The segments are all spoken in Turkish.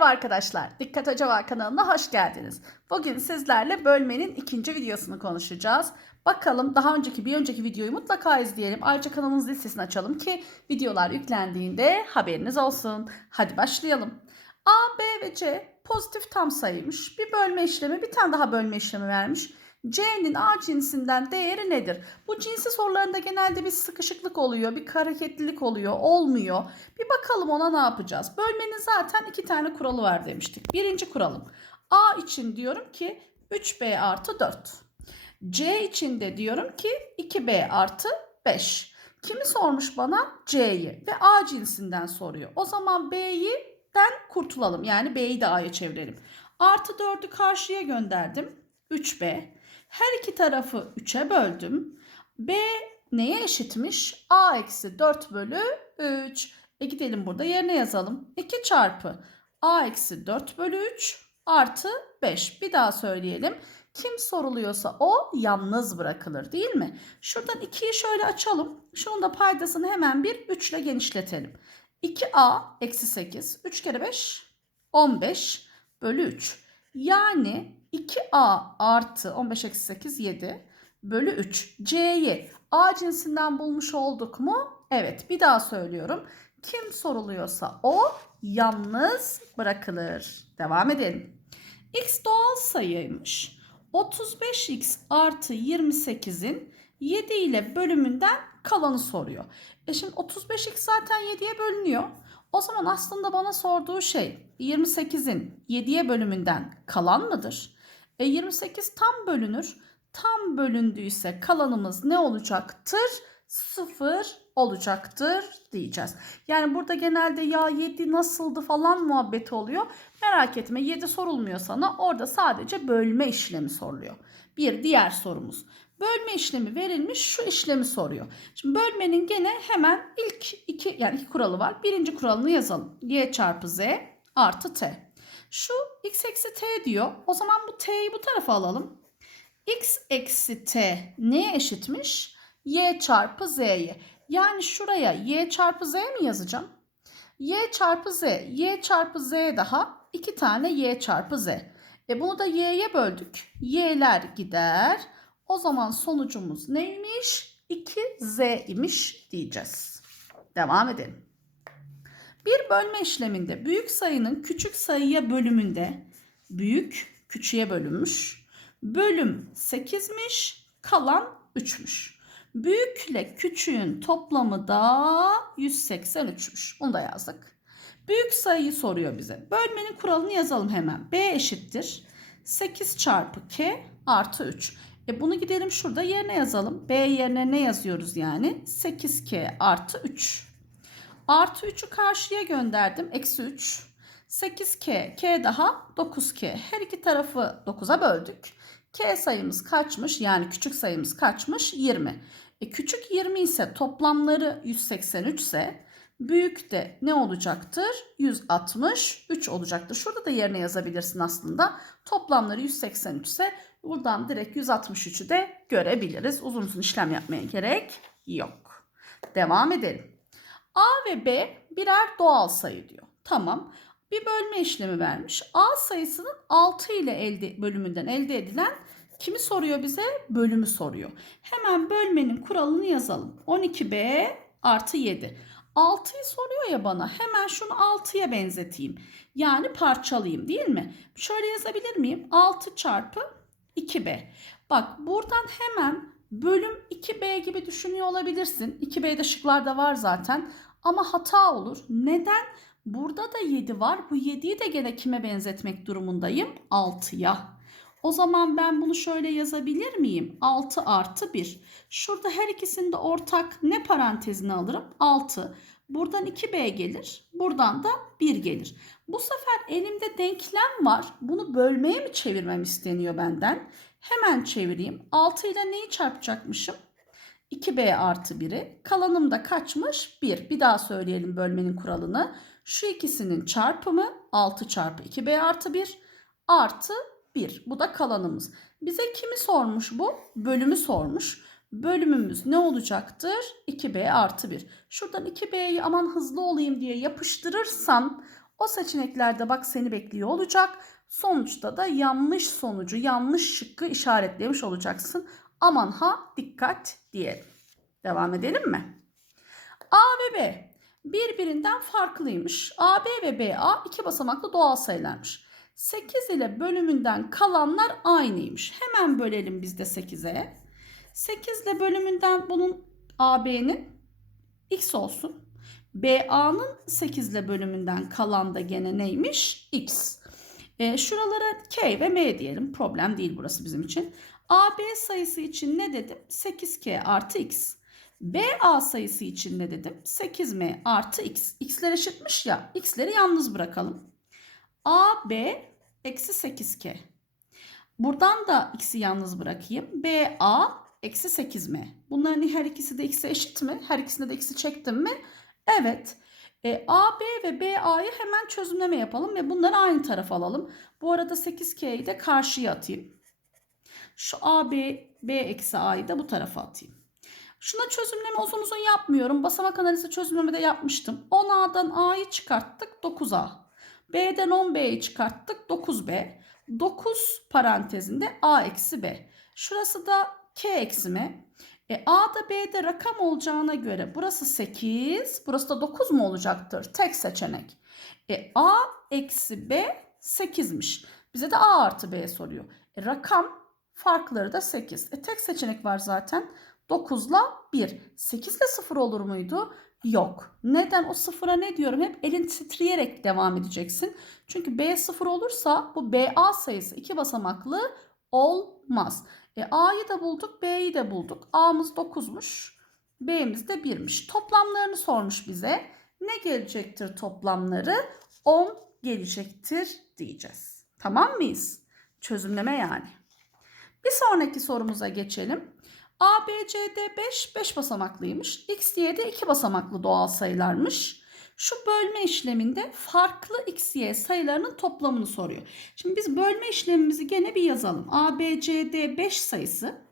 Merhaba arkadaşlar, Dikkat Hoca var kanalına hoş geldiniz. Bugün sizlerle bölmenin ikinci videosunu konuşacağız. Bakalım daha önceki bir önceki videoyu mutlaka izleyelim. Ayrıca kanalımız listesini açalım ki videolar yüklendiğinde haberiniz olsun. Hadi başlayalım. A, B ve C pozitif tam sayıymış. Bir bölme işlemi, bir tane daha bölme işlemi vermiş. C'nin A cinsinden değeri nedir? Bu cinsi sorularında genelde bir sıkışıklık oluyor, bir hareketlilik oluyor, olmuyor. Bir bakalım ona ne yapacağız. Bölmenin zaten iki tane kuralı var demiştik. Birinci kuralım. A için diyorum ki 3B artı 4. C için de diyorum ki 2B artı 5. Kimi sormuş bana? C'yi ve A cinsinden soruyor. O zaman B'den kurtulalım. Yani B'yi de A'ya çevirelim. Artı 4'ü karşıya gönderdim. 3B. Her iki tarafı 3'e böldüm. B neye eşitmiş? A eksi 4 bölü 3. E gidelim burada yerine yazalım. 2 çarpı A eksi 4 bölü 3 artı 5. Bir daha söyleyelim. Kim soruluyorsa o yalnız bırakılır değil mi? Şuradan 2'yi şöyle açalım. Şunun da paydasını hemen bir 3 ile genişletelim. 2A eksi 8. 3 kere 5 15 bölü 3. Yani 2A artı 15 eksi 8 7 bölü 3. C'yi A cinsinden bulmuş olduk mu? Evet bir daha söylüyorum. Kim soruluyorsa o yalnız bırakılır. Devam edelim. X doğal sayıymış. 35x artı 28'in 7 ile bölümünden kalanı soruyor. E şimdi 35x zaten 7'ye bölünüyor. O zaman aslında bana sorduğu şey 28'in 7'ye bölümünden kalan mıdır? E 28 tam bölünür. Tam bölündüyse kalanımız ne olacaktır? 0 olacaktır diyeceğiz. Yani burada genelde ya 7 nasıldı falan muhabbeti oluyor. Merak etme 7 sorulmuyor sana. Orada sadece bölme işlemi soruluyor. Bir diğer sorumuz. Bölme işlemi verilmiş şu işlemi soruyor. Şimdi bölmenin gene hemen ilk iki yani iki kuralı var. Birinci kuralını yazalım. Y çarpı Z artı T. Şu x eksi t diyor. O zaman bu t'yi bu tarafa alalım. x eksi t neye eşitmiş? y çarpı z'ye. Yani şuraya y çarpı z mi yazacağım? y çarpı z. y çarpı z daha iki tane y çarpı z. E bunu da y'ye böldük. y'ler gider. O zaman sonucumuz neymiş? 2z imiş diyeceğiz. Devam edelim. Bir bölme işleminde büyük sayının küçük sayıya bölümünde büyük küçüğe bölünmüş. Bölüm 8'miş, kalan 3'müş. Büyükle küçüğün toplamı da 183'müş. Onu da yazdık. Büyük sayıyı soruyor bize. Bölmenin kuralını yazalım hemen. B eşittir. 8 çarpı K artı 3. E bunu gidelim şurada yerine yazalım. B yerine ne yazıyoruz yani? 8K artı 3. Artı 3'ü karşıya gönderdim. Eksi 3. 8K. K daha 9K. Her iki tarafı 9'a böldük. K sayımız kaçmış? Yani küçük sayımız kaçmış? 20. E küçük 20 ise toplamları 183 ise büyük de ne olacaktır? 163 olacaktır. Şurada da yerine yazabilirsin aslında. Toplamları 183 ise buradan direkt 163'ü de görebiliriz. Uzun uzun işlem yapmaya gerek yok. Devam edelim. A ve B birer doğal sayı diyor. Tamam. Bir bölme işlemi vermiş. A sayısının 6 ile elde bölümünden elde edilen kimi soruyor bize? Bölümü soruyor. Hemen bölmenin kuralını yazalım. 12B artı 7. 6'yı soruyor ya bana. Hemen şunu 6'ya benzeteyim. Yani parçalayayım değil mi? Şöyle yazabilir miyim? 6 çarpı 2B. Bak buradan hemen bölüm 2B gibi düşünüyor olabilirsin. 2B de şıklarda var zaten. Ama hata olur. Neden? Burada da 7 var. Bu 7'yi de gene kime benzetmek durumundayım? 6'ya. O zaman ben bunu şöyle yazabilir miyim? 6 artı 1. Şurada her ikisinde ortak ne parantezine alırım? 6. Buradan 2b gelir. Buradan da 1 gelir. Bu sefer elimde denklem var. Bunu bölmeye mi çevirmem isteniyor benden? Hemen çevireyim. 6 ile neyi çarpacakmışım? 2b artı 1'i. Kalanım da kaçmış? 1. Bir daha söyleyelim bölmenin kuralını. Şu ikisinin çarpımı 6 çarpı 2b artı 1 artı 1. Bu da kalanımız. Bize kimi sormuş bu? Bölümü sormuş. Bölümümüz ne olacaktır? 2b artı 1. Şuradan 2b'yi aman hızlı olayım diye yapıştırırsam O seçeneklerde bak seni bekliyor olacak. Sonuçta da yanlış sonucu, yanlış şıkkı işaretlemiş olacaksın. Aman ha dikkat diyelim. Devam edelim mi? A ve B birbirinden farklıymış. A, B ve BA iki basamaklı doğal sayılarmış. 8 ile bölümünden kalanlar aynıymış. Hemen bölelim biz de 8'e. 8 ile bölümünden bunun AB'nin x olsun. BA'nın 8 ile bölümünden kalan da gene neymiş? X. E, şuralara K ve M diyelim. Problem değil burası bizim için. AB sayısı için ne dedim? 8K artı X. BA sayısı için ne dedim? 8M artı X. X'ler eşitmiş ya. X'leri yalnız bırakalım. AB eksi 8K. Buradan da X'i yalnız bırakayım. BA eksi 8M. Bunların her ikisi de X'e eşit mi? Her ikisinde de X'i çektim mi? Evet. E, AB ve BA'yı hemen çözümleme yapalım ve bunları aynı tarafa alalım. Bu arada 8K'yi de karşıya atayım. Şu AB, B eksi A'yı da bu tarafa atayım. Şuna çözümleme uzun uzun yapmıyorum. Basamak analizi çözümleme de yapmıştım. 10A'dan A'yı çıkarttık 9A. B'den 10B'yi çıkarttık 9B. 9 parantezinde A eksi B. Şurası da K eksi M. E, A'da B'de rakam olacağına göre burası 8, burası da 9 mu olacaktır? Tek seçenek. E, A eksi B 8'miş. Bize de A artı B soruyor. E, rakam farkları da 8. E, tek seçenek var zaten. 9 ile 1. 8 ile 0 olur muydu? Yok. Neden? O sıfıra ne diyorum? Hep elin titreyerek devam edeceksin. Çünkü B sıfır olursa bu BA sayısı iki basamaklı olmaz. E, A'yı da bulduk, B'yi de bulduk. A'mız 9'muş, B'miz de 1'miş. Toplamlarını sormuş bize. Ne gelecektir toplamları? 10 gelecektir diyeceğiz. Tamam mıyız? Çözümleme yani. Bir sonraki sorumuza geçelim. A, B, C, D 5, 5 basamaklıymış. X, Y de 2 basamaklı doğal sayılarmış. Şu bölme işleminde farklı X, Y sayılarının toplamını soruyor. Şimdi biz bölme işlemimizi gene bir yazalım. A, B, C, D 5 sayısı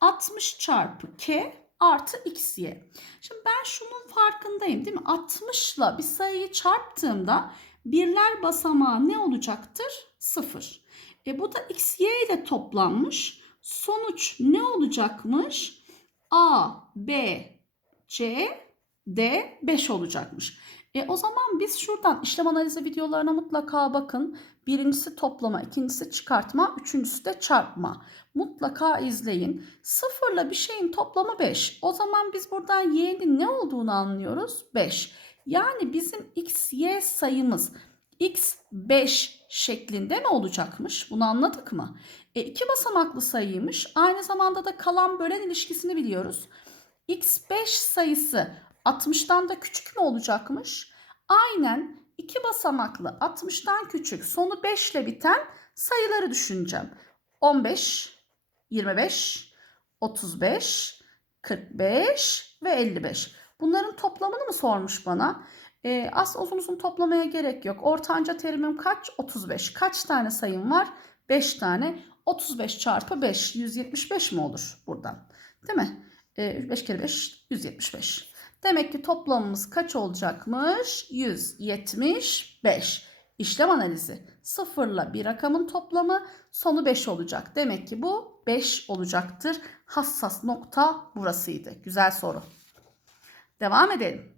60 çarpı K artı X, Y. Şimdi ben şunun farkındayım değil mi? 60 ile bir sayıyı çarptığımda birler basamağı ne olacaktır? 0. E bu da X, Y ile toplanmış. Sonuç ne olacakmış? A, B, C, D 5 olacakmış. E o zaman biz şuradan işlem analizi videolarına mutlaka bakın. Birincisi toplama, ikincisi çıkartma, üçüncüsü de çarpma. Mutlaka izleyin. Sıfırla bir şeyin toplamı 5. O zaman biz buradan y'nin ne olduğunu anlıyoruz? 5. Yani bizim x, y sayımız x 5 şeklinde mi olacakmış? Bunu anladık mı? E, iki basamaklı sayıymış. Aynı zamanda da kalan bölen ilişkisini biliyoruz. x5 sayısı 60'tan da küçük mü olacakmış? Aynen iki basamaklı 60'tan küçük sonu 5 ile biten sayıları düşüneceğim. 15, 25, 35, 45 ve 55. Bunların toplamını mı sormuş bana? E, az uzun uzun toplamaya gerek yok. Ortanca terimim kaç? 35. Kaç tane sayım var? 5 tane. 35 çarpı 5. 175 mi olur buradan? Değil mi? E, 5 kere 5 175. Demek ki toplamımız kaç olacakmış? 175. İşlem analizi. Sıfırla bir rakamın toplamı sonu 5 olacak. Demek ki bu 5 olacaktır. Hassas nokta burasıydı. Güzel soru. Devam edelim.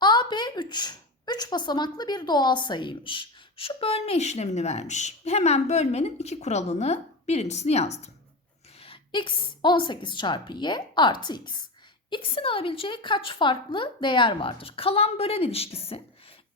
AB 3. 3 basamaklı bir doğal sayıymış. Şu bölme işlemini vermiş. Hemen bölmenin iki kuralını birincisini yazdım. x 18 çarpı y artı x. x'in alabileceği kaç farklı değer vardır? Kalan bölen ilişkisi.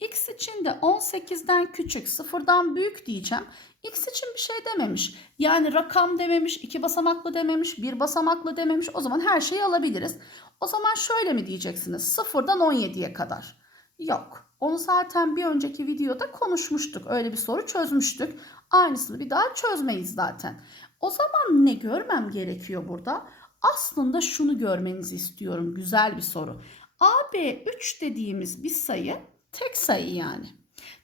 x için de 18'den küçük, sıfırdan büyük diyeceğim. x için bir şey dememiş. Yani rakam dememiş, iki basamaklı dememiş, bir basamaklı dememiş. O zaman her şeyi alabiliriz. O zaman şöyle mi diyeceksiniz? Sıfırdan 17'ye kadar. Yok. Onu zaten bir önceki videoda konuşmuştuk. Öyle bir soru çözmüştük. Aynısını bir daha çözmeyiz zaten. O zaman ne görmem gerekiyor burada? Aslında şunu görmenizi istiyorum. Güzel bir soru. AB 3 dediğimiz bir sayı tek sayı yani.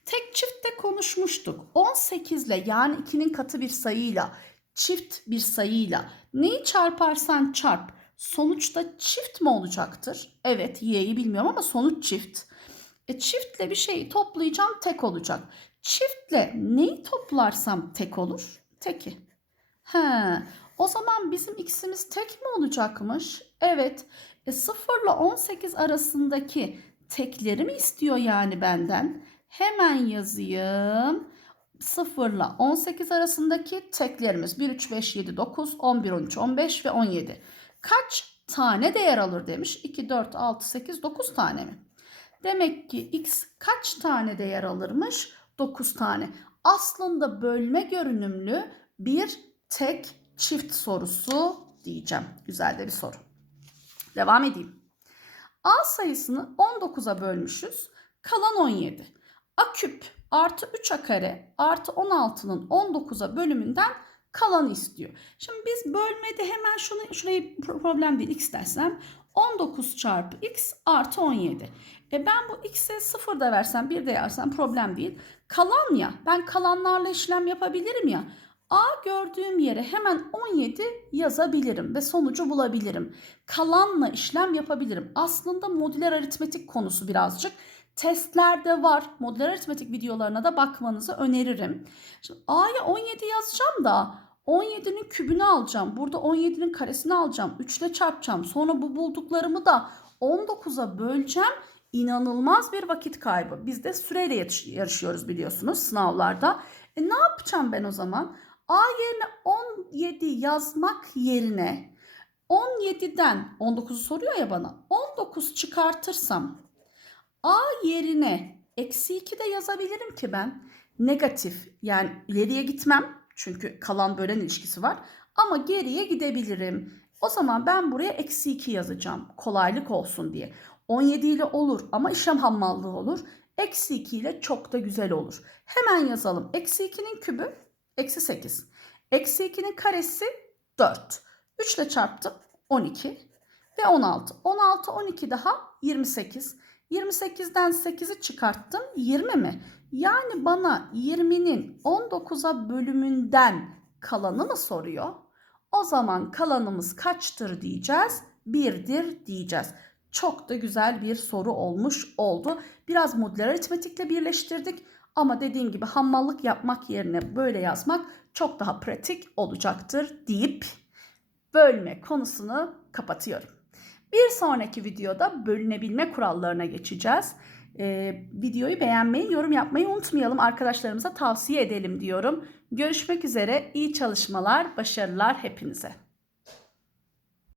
Tek çiftte konuşmuştuk. 18 ile yani 2'nin katı bir sayıyla çift bir sayıyla neyi çarparsan çarp sonuçta çift mi olacaktır? Evet y'yi bilmiyorum ama sonuç çift. E çiftle bir şeyi toplayacağım tek olacak. Çiftle neyi toplarsam tek olur? Teki. He, o zaman bizim x'imiz tek mi olacakmış? Evet. E 0 ile 18 arasındaki tekleri mi istiyor yani benden? Hemen yazayım. 0 ile 18 arasındaki teklerimiz 1, 3, 5, 7, 9, 11, 13, 15 ve 17. Kaç tane değer alır demiş. 2, 4, 6, 8, 9 tane mi? Demek ki x kaç tane değer alırmış? 9 tane. Aslında bölme görünümlü bir tek çift sorusu diyeceğim. Güzel de bir soru. Devam edeyim. A sayısını 19'a bölmüşüz. Kalan 17. A küp artı 3A kare artı 16'nın 19'a bölümünden kalanı istiyor. Şimdi biz bölmede hemen şunu şurayı problem değil x dersem 19 çarpı x artı 17. E ben bu x'e 0 da versem 1 de versem problem değil. Kalan ya ben kalanlarla işlem yapabilirim ya. A gördüğüm yere hemen 17 yazabilirim ve sonucu bulabilirim. Kalanla işlem yapabilirim. Aslında modüler aritmetik konusu birazcık. Testlerde var. Modüler aritmetik videolarına da bakmanızı öneririm. A'ya 17 yazacağım da 17'nin kübünü alacağım. Burada 17'nin karesini alacağım. 3 ile çarpacağım. Sonra bu bulduklarımı da 19'a böleceğim. İnanılmaz bir vakit kaybı. Biz de süreyle yarışıyoruz biliyorsunuz sınavlarda. E ne yapacağım ben o zaman? A yerine 17 yazmak yerine 17'den 19'u soruyor ya bana. 19 çıkartırsam A yerine eksi 2 de yazabilirim ki ben. Negatif yani ileriye gitmem. Çünkü kalan bölen ilişkisi var. Ama geriye gidebilirim. O zaman ben buraya eksi 2 yazacağım. Kolaylık olsun diye. 17 ile olur ama işlem hammallığı olur. Eksi 2 ile çok da güzel olur. Hemen yazalım. Eksi 2'nin kübü eksi 8. Eksi 2'nin karesi 4. 3 ile çarptım 12 ve 16. 16, 12 daha 28. 28'den 8'i çıkarttım 20 mi? Yani bana 20'nin 19'a bölümünden kalanı mı soruyor? O zaman kalanımız kaçtır diyeceğiz? 1'dir diyeceğiz. Çok da güzel bir soru olmuş oldu. Biraz modüler aritmetikle birleştirdik. Ama dediğim gibi hammallık yapmak yerine böyle yazmak çok daha pratik olacaktır deyip bölme konusunu kapatıyorum. Bir sonraki videoda bölünebilme kurallarına geçeceğiz. Ee, videoyu beğenmeyi, yorum yapmayı unutmayalım. Arkadaşlarımıza tavsiye edelim diyorum. Görüşmek üzere. İyi çalışmalar, başarılar hepinize.